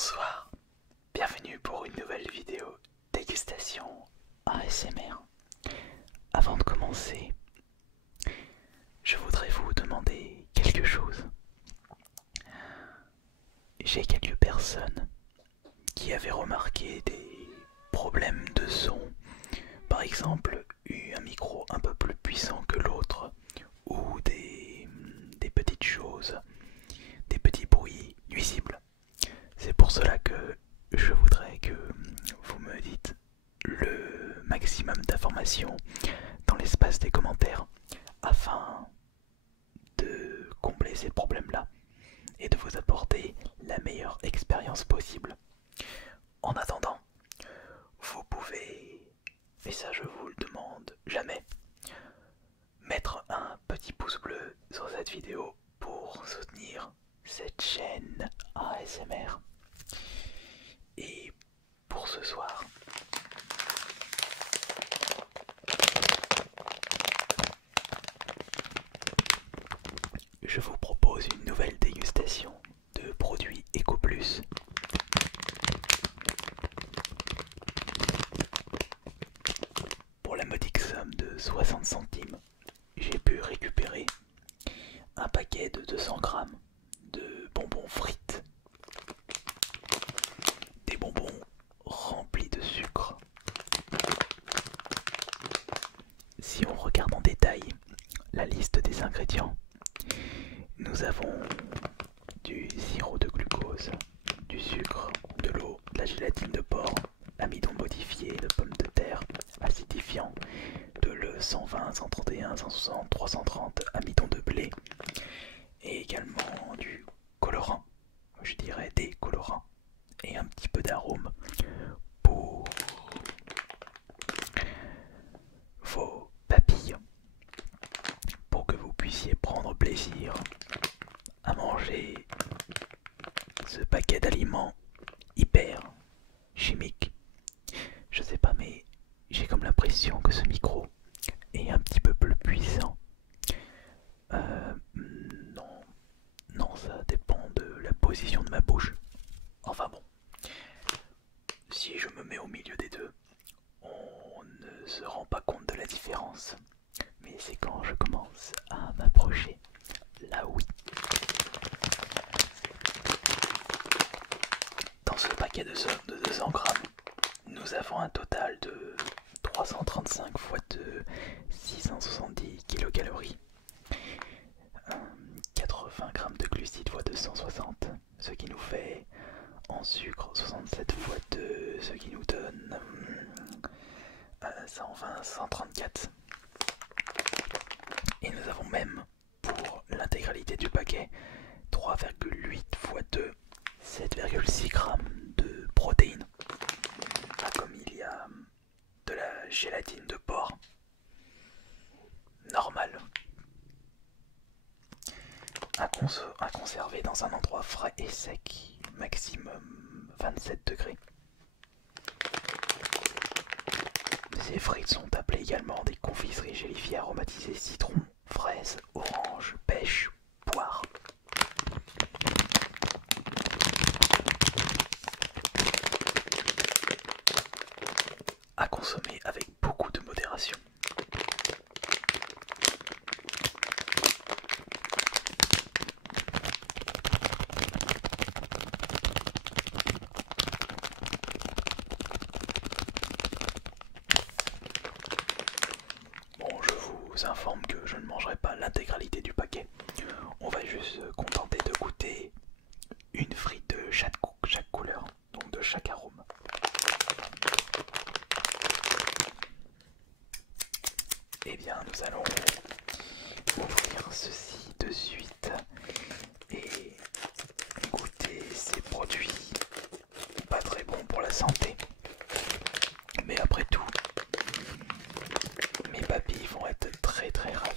Bonsoir, bienvenue pour une nouvelle vidéo dégustation ASMR. Avant de commencer, je voudrais vous demander quelque chose. J'ai quelques personnes qui avaient remarqué des problèmes de son, par exemple un micro un peu plus puissant que l'autre, ou des petites choses, des petits bruits nuisibles. C'est pour cela que je voudrais que vous me dites le maximum d'informations dans l'espace des commentaires afin de combler ces problèmes-là et de vous apporter la meilleure expérience possible. En attendant, vous pouvez, et ça je vous le demande jamais, mettre un petit pouce bleu sur cette vidéo pour soutenir cette chaîne ASMR. Et pour ce soir, je vous propose une nouvelle dégustation de produits EcoPlus. Pour la modique somme de 60 centimes, j'ai pu récupérer un paquet de 200 grammes de bonbons frites. Des bonbons remplis de sucre. Si on regarde en détail la liste des ingrédients, nous avons du sirop de glucose, du sucre, de l'eau, de la gélatine de porc, amidon modifié de pommes de terre, acidifiant, de l'E 120, 131, 160, 330, amidon de blé, et également du colorant, je dirais des colorants, et un petit peu d'arôme pour vos papilles, pour que vous puissiez prendre plaisir à manger ce paquet d'aliments hyper chimiques. Je sais pas, mais j'ai comme l'impression que ce micro est un petit peu plus puissant. Non, non, ça dépend de la position de ma bouche. Enfin bon, si je me mets au milieu des deux, on ne se rend pas compte de la différence. Mais c'est quand je commence à m'approcher, là oui. Dans ce paquet de 200 grammes, nous avons un total de 335 fois de 670 kilocalories, 80 grammes de glucides fois de 160, ce qui nous fait en sucre 67 fois 2, ce qui nous donne 120, 134. Et nous avons même, pour l'intégralité du paquet, 3,8 fois 2, 7,6 grammes de protéines. Comme il y a de la gélatine de porc normale, à conserver dans un endroit frais et sec, maximum 27 degrés. Ces frites sont appelées également des confiseries gélifiées aromatisées citron, fraise, orange, pêche, poire. À consommer avec beaucoup de modération. Bon, je vous informe que je ne mangerai pas l'intégralité du paquet. On va juste se contenter de goûter une frite de chaque couleur, donc de chaque arôme. Eh bien, nous allons ouvrir ceci de suite et goûter ces produits pas très bons pour la santé. Mais après tout, mes papilles vont être très ravie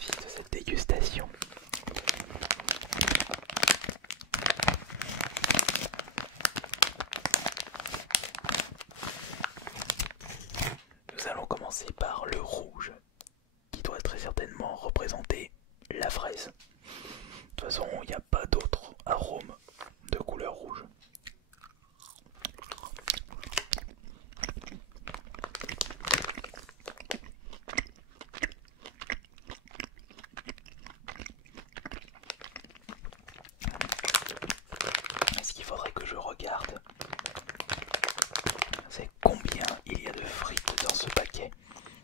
c'est combien il y a de frites dans ce paquet.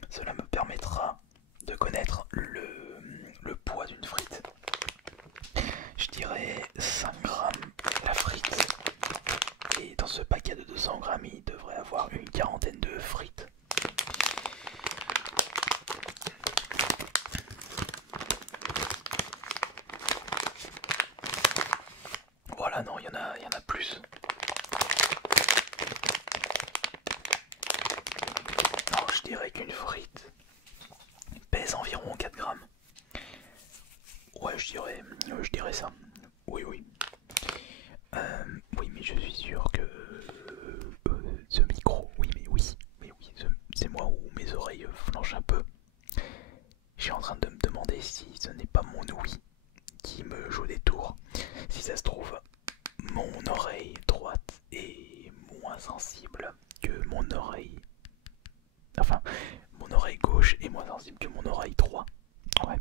Cela me permettra de connaître le poids d'une frite. Je dirais 5 grammes la frite. Et dans ce paquet de 200 grammes, il devrait avoir une quarantaine de frites. Voilà, non, il y en a plus. Non, je dirais qu'une frite pèse environ 4 grammes. Ouais, je dirais ça. Oui, oui. Oui, mais je suis sûr que ce micro, oui, mais oui, c'est moi où mes oreilles flanchent un peu. Je suis en train de me demander si ce n'est pas mon ouïe qui me joue des tours. Si ça se trouve, mon oreille droite est moins sensible que mon oreille. Enfin, mon oreille gauche est moins sensible que mon oreille droite. Ouais.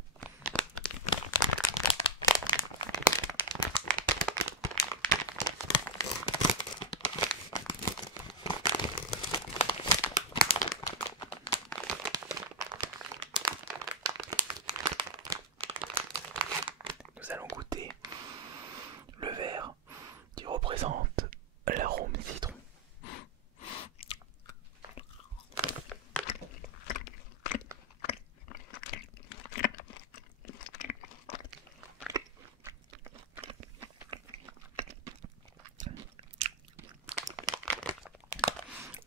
Nous allons goûter le verre qui représente l'arôme citron.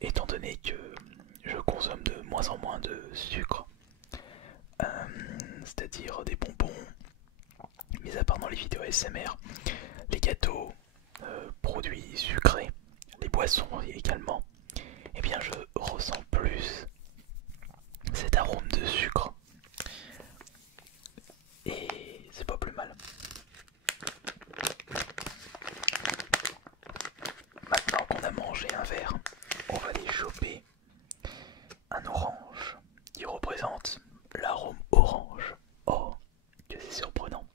Étant donné que je consomme de moins en moins de sucre, c'est-à-dire des bonbons, mis à part dans les vidéos ASMR, les gâteaux, produits sucrés, les boissons également, eh bien je ressens plus cet arôme de sucre. Et c'est pas plus mal. Maintenant qu'on a mangé un verre, on va aller choper un orange qui représente l'arôme orange. Oh, que c'est surprenant.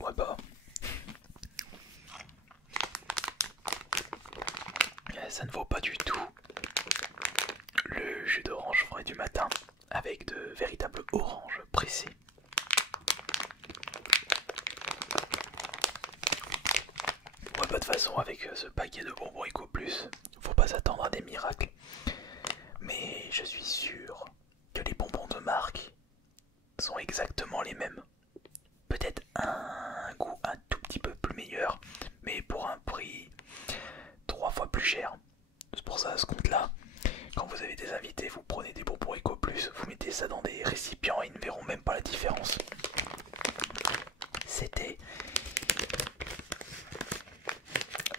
Ouais bah, ça ne vaut pas du tout le jus d'orange frais du matin avec de véritables oranges pressées. Ouais bah de toute façon avec ce paquet de bonbons Eco Plus, faut pas s'attendre à des miracles. Mais je suis sûr que les bonbons de marque sont exactement les mêmes. Peut-être un goût un tout petit peu plus meilleur, mais pour un prix 3 fois plus cher. C'est pour ça à ce compte là, quand vous avez des invités, vous prenez des bonbons Eco Plus, vous mettez ça dans des récipients et ils ne verront même pas la différence. C'était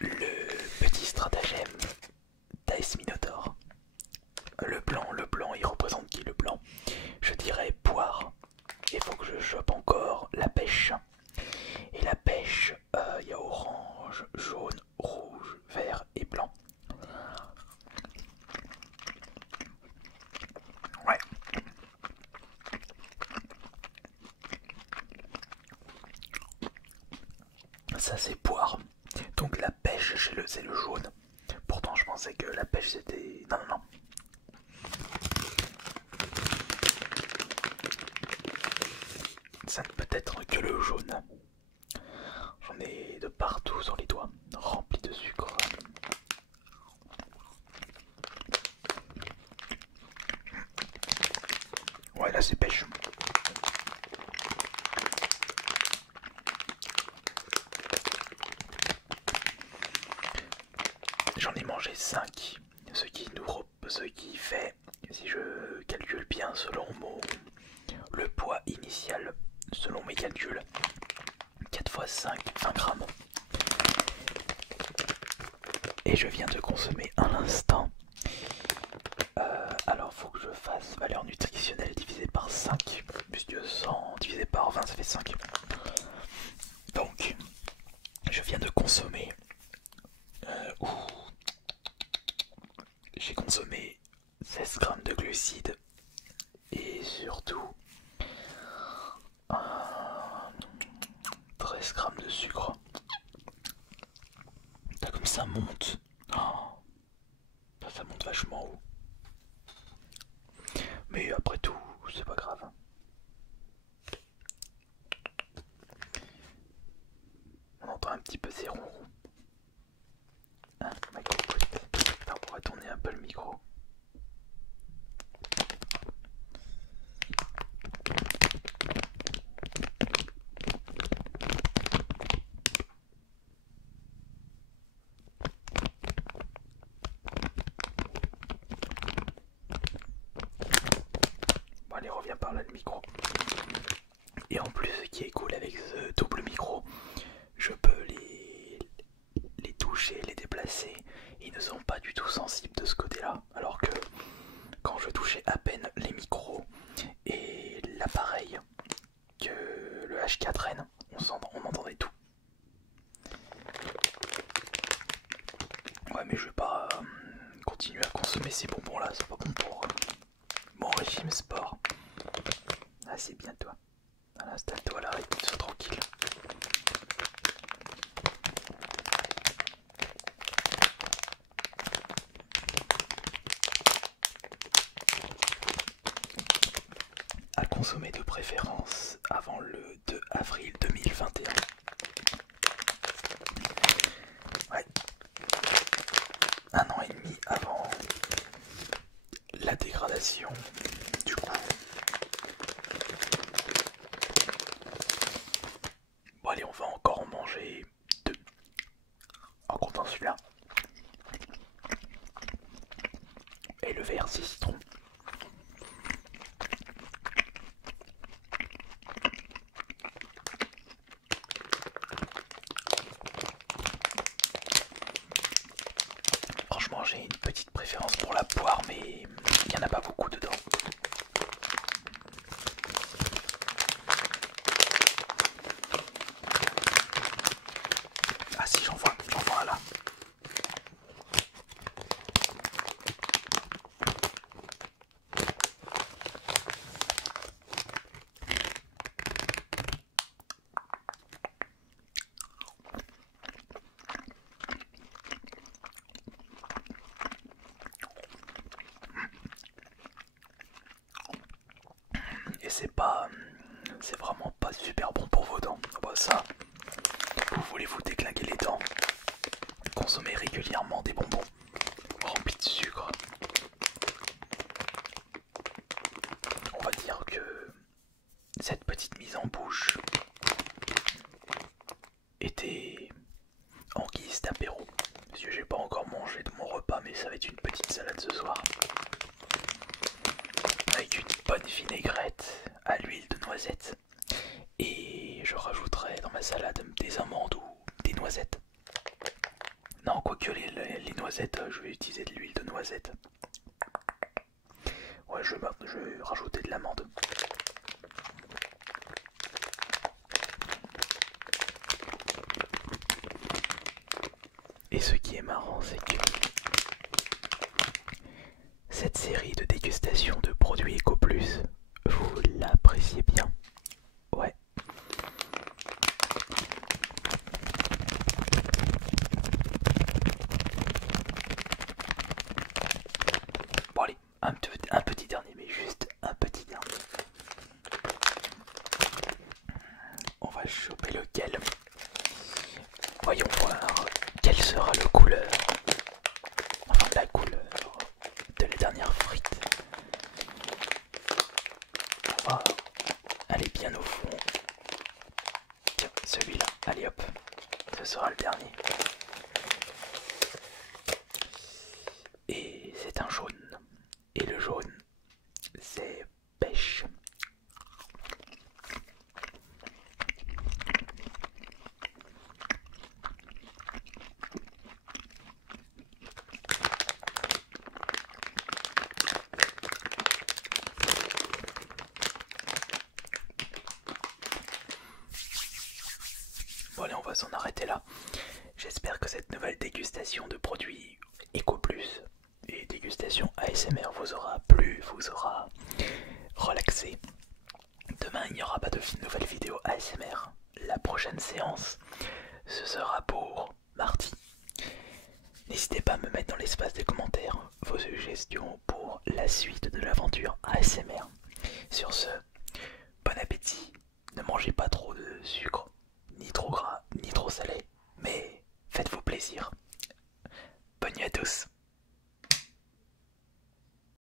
le petit stratagème d'Ice Minotaur. Le blanc, il représente qui le blanc? Je dirais poire. Il faut que je chope encore la pêche. Et la pêche, il y a orange, jaune, rouge, vert et blanc. Ouais. Ça c'est poire. Donc la pêche c'est le jaune. Pourtant je pensais que la pêche c'était... Non, non, non. Ça ne peut être que le jaune. J'en ai de partout sur les doigts, remplis de sucre. Ouais, là c'est pêche. J'en ai mangé 5, ce qui fait, si je calcule bien selon le poids initial, selon mes calculs, 4 x 5, 20 grammes. Et je viens de consommer à l'instant. Alors faut que je fasse valeur nutritionnelle divisée par 5, puisque 100 divisé par 20 ça fait 5. Donc, je viens de consommer... j'ai consommé 16 grammes de glucides surtout 13 grammes de sucre. Là, comme ça monte. Oh, ça monte vachement haut. Mais après tout, c'est pas grave. On entend un petit peu ces ronrons. Hein, on va tourner un peu le micro. Bon allez, reviens par là le micro. Et en plus, ce qui est cool avec ce double micro, je peux les toucher, les déplacer. Ils ne sont pas du tout sensibles de ce côté-là. Alors que quand je touchais à peine les micros et l'appareil que le H4N, on entendait tout. Ouais, mais je vais pas continuer à consommer ces bonbons là, c'est pas bon pour mon régime sport. Ah, c'est bien toi. Voilà, installe-toi là et sois tranquille. À consommer de préférence avant le 2 avril 2021. Ouais. 1 an et demi avant la dégradation du coup. Bon allez, on va encore en manger 2 en comptant celui-là. Et le verre c'est citron. Franchement, j'ai une petite préférence pour la poire, mais il n'y en a pas beaucoup dedans. Ah si, j'en vois un là. Et c'est vraiment pas super bon pour vos dents. Bah ça, vous voulez vous déclinguer les dents, consommez régulièrement des bonbons remplis de sucre. On va dire que cette petite mise en bouche était en guise d'apéro. Parce que j'ai pas encore mangé de mon repas, mais ça va être une petite salade ce soir. Avec une bonne vinaigrette à l'huile de noisette. Et je rajouterai dans ma salade des amandes ou des noisettes. Non, quoique les noisettes, je vais utiliser de l'huile de noisette. Ouais, je vais rajouter de l'amande. Et ce qui est marrant, c'est que cette série de dégustation de produits Eco Plus, vous l'appréciez bien. Ouais. Bon allez, un petit dernier, mais juste un petit dernier. On va choper lequel. Voyons voir quelle sera la couleur de la dernière frite. On va aller bien au fond. Tiens, celui-là, allez hop, ce sera le dernier. Et c'est un jaune. Et le jaune, c'est pêche. Bon allez, on va s'en arrêter là. J'espère que cette nouvelle dégustation de produits Eco Plus et dégustation ASMR vous aura plu, vous aura relaxé prochaine séance, ce sera pour mardi. N'hésitez pas à me mettre dans l'espace des commentaires vos suggestions pour la suite de l'aventure ASMR. Sur ce,